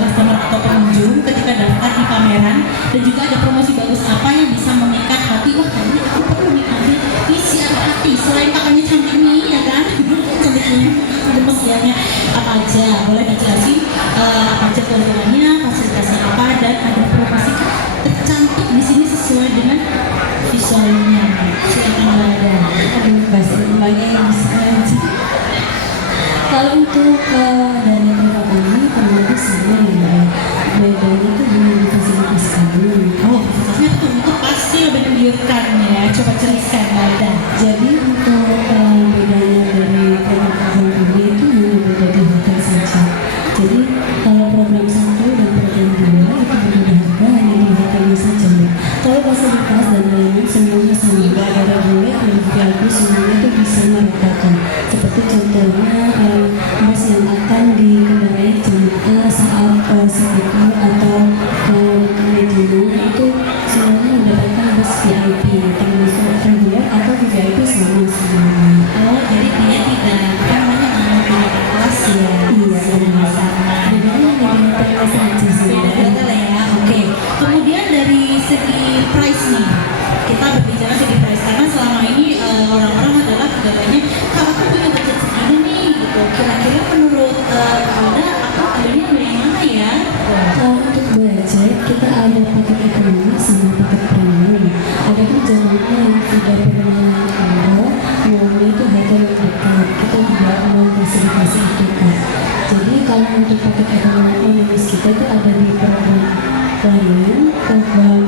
customer atau pengunjung ketika daftar di pameran, dan juga ada promosi bagus apa yang bisa memikat hati. Wah, tadi aku perlu nih ambil isian hati selain kakaknya cantik nih, ya kan? Cantiknya, gemesnya apa aja, boleh dijelasin apa aja keunggulannya, fasilitasnya apa, dan ada promosi tercantik di sini sesuai dengan visualnya. Silakan ada. Bahasa banyak yang bisa. Kalau untuk dari tempat ini kurang lebih sama ya. Bedanya itu di fasilitas kami. Oh, fasilitasnya itu pasti lebih menggiurkan ya. Coba ceritakan ada. Jadi untuk bedanya dari program ini itu hanya beda di hotel saja. Jadi kalau program 1 dan program 2 itu berbeda harga hanya di hotelnya saja. Kalau fasilitas dan lain-lain semuanya sama. Nggak ada reguler dan VIP semuanya itu bisa meratakan. Seperti contohnya bus yang akan dikendarai jemaah saat sedekah atau Medina itu semuanya mendapatkan bus VIP termasuk reguler atau VIP sama semuanya. Oh, jadi dia tidak apa namanya memiliki kelas ya? Iya, sama. Bedanya hanya kelas saja sih. Beda lah ya. Oke. Kemudian dari segi price nih, kita berbicara segi price karena selama ini orang-orang adalah katanya, kalau aku punya budget segini nih, gitu. Kira-kira menurut Alda, aku adanya yang mana ya? Untuk budget kita ada paket ekonomi sama paket premium. Ada pun jemaah yang tidak pernah maunya itu hotel yang dekat. Kita tidak mau fasilitasi itu kan. Jadi kalau untuk paket ekonomi kita itu ada di program lain, program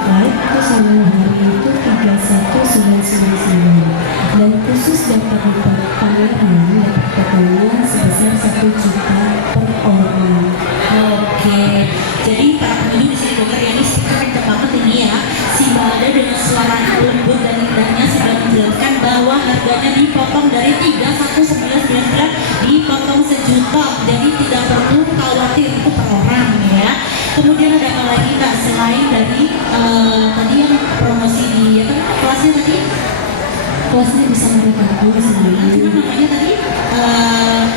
flight itu sama hari itu 31999 dan khusus daftar di pameran dapat potongan sebesar 1 juta per orang. Oke, jadi para pengunjung di sini dokter ya, ini keren banget ini ya. Si Balda dengan suara lembut dan indahnya sudah menjelaskan bahwa harganya dipotong dari 31999 dipotong sejuta. Jadi tidak perlu khawatir itu per orang ya. Kemudian ada apa lagi Kak selain dari tadi yang promosi di kelasnya tadi? Kelasnya bisa mereka semuanya. Namanya tadi?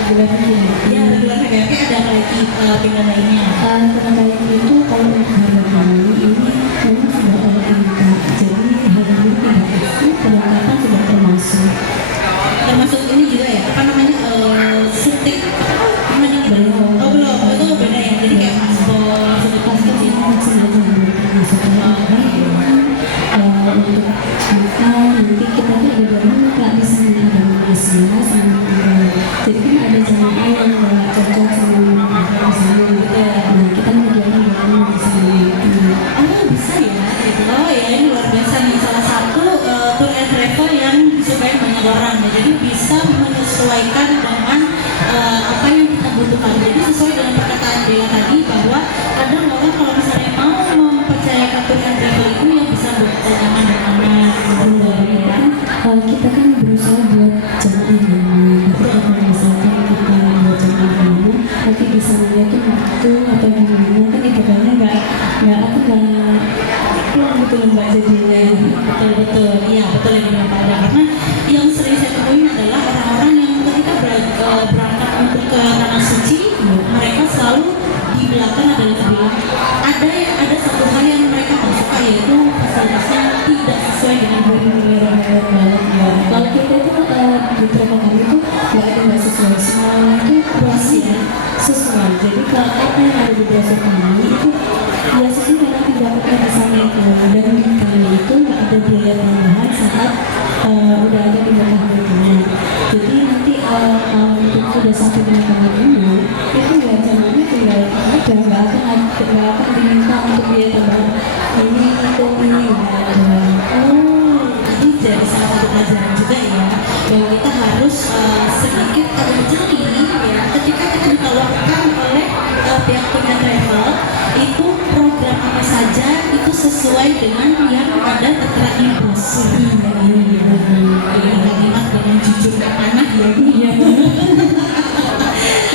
Regular VIP. Ya, regular VIP. Ada apa lagi pilihan lainnya? Terkait itu kalau untuk harga kami ini memang sudah ada tingkat. Jadi harga ini tidak pasti perlengkapan sudah termasuk. Termasuk ini juga ya, apa namanya, stick namanya belum? Oh belum, itu beda ya, jadi kayak paspor, Paspor ini sengaja masuk ke untuk nanti kita tuh ada dua kak di sini ada Malaysia sama Iran. Jadi kan ada jemaah yang nggak cocok sama di sana. Nah kita menyediakan dua di sana. oh bisa ya, gitu. Oh ya ini luar biasa nih, salah satu tour and travel yang disukai banyak orang ya, jadi bisa menyesuaikan dengan apa yang kita butuhkan. Jadi sesuai dengan perkataan Bella tadi bahwa kadang orang kalau misalnya mau mempercayakan tour and travel itu yang bisa buat nyaman dan aman gitu ya. Kita kan berusaha buat jemaah nyaman. Tapi kalau misalkan kita buat jemaah nyaman, nanti bisa melihat tuh waktu atau gimana kan itu kayaknya nggak aku nggak plong gitu loh mbak jadinya. Betul, iya betul yang bilang Pak Ada. Karena yang sering saya temui adalah orang-orang yang ketika berangkat untuk ke tanah suci, mereka selalu di belakang ada yang bilang ada satu hal yang mereka nggak suka, yaitu fasilitasnya tidak sesuai dengan Banget ya. Kalau kita itu di travel kami itu nggak sesuai, semuanya itu pasti sesuai. Jadi kalau apa yang ada di browser kami itu ya sesuai dengan yang didapatkan di sana itu, dan kami itu nggak ada biaya tambahan saat udah ada di belakang kami. Jadi nanti untuk udah sampai di belakang kami itu ya jalannya tinggal udah nggak akan diminta untuk biaya tambahan ini itu ini nggak ada. Jadi dari salah satu pelajaran juga ya, bahwa kita harus sedikit jeli ya ketika kita ditawarkan oleh pihak punya travel itu program apa saja itu sesuai dengan yang ada tertera di brosur. Ini kalimat dengan jujur dan panah ya.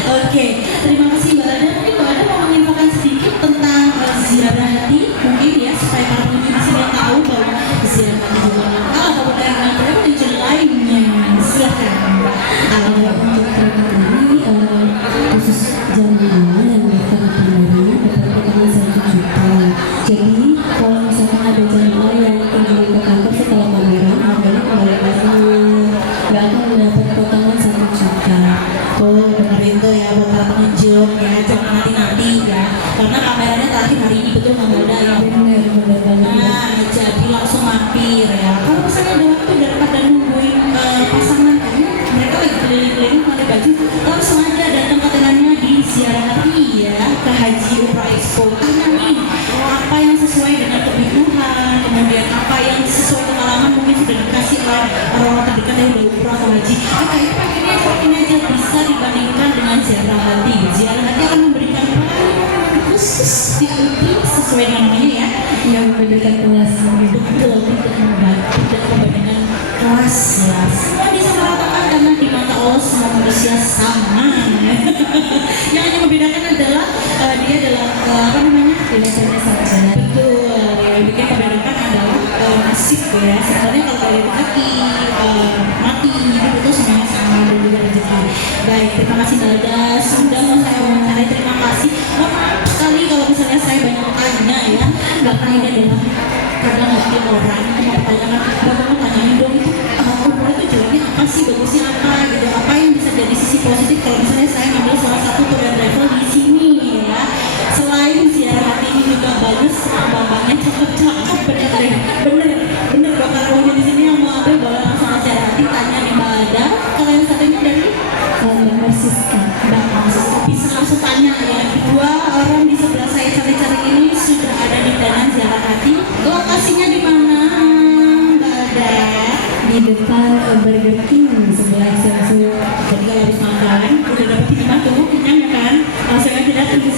Oke, terima dong ya, jangan nanti-nanti ya, karena kameranya terakhir hari ini, betul nggak Mbak ya? benar banget. Nah, jadi langsung mampir ya. Kalau misalnya ada waktu daripada nungguin pasangan kamu, mereka lagi keliling-keliling pakai baju, langsung aja datang ke tenannya di Ziarah Hati ya, ke Haji Umrah Expo. Tanyain apa yang sesuai dengan kebutuhan, kemudian apa yang sesuai pengalaman mungkin sudah dikasih oleh orang-orang terdekat yang udah umrah atau haji. Kayak pakai ini aja bisa dibandingkan dengan Ziarah Hati. Ziarah Hati akan memberikan pelayanan khusus diundi sesuai dengan namanya ya, Yang memberikan kelas betul untuk membantu dan membandingkan kelas ya. Semua disamaratakan karena di mata Allah semua manusia sama. Yang hanya membedakan adalah dia adalah apa namanya, biasanya saja. betul yang bikin membedakan adalah nasib ya. Sebenarnya kalau dari kaki mati hidup itu semuanya sama dan juga rezeki. Baik, terima kasih Balda sudah mau saya wawancara. Terima kasih. Mohon maaf sekali kalau misalnya saya banyak tanya ya, karena ini adalah karena mungkin orang mau pertanyakan, bapak tanyain dong itu umroh itu jalannya apa sih, bagusnya apa gitu, apa yang bisa jadi sisi positif kalau misalnya saya ngambil salah satu tour and travel di sini ya. Selain Ziarah Hati ini juga bagus, bambangnya cakep-cakep, bener bakal rohnya di sini yang mau ambil boleh langsung ke Ziarah Hati, tanya di Mbak Ada. Kalau yang satunya dari Mbak Siska. Mbak Siska, bisa langsung tanya ya. Dua orang di sebelah saya cantik-cantik ini sudah ada di Danan Ziarah Hati. Lokasinya di mana Mbak Ada? Di depan Burger King sebelah Excelsior. Jadi kalau habis makan udah dapet hikmah tuh, kenyang ya kan? Langsung aja datang ke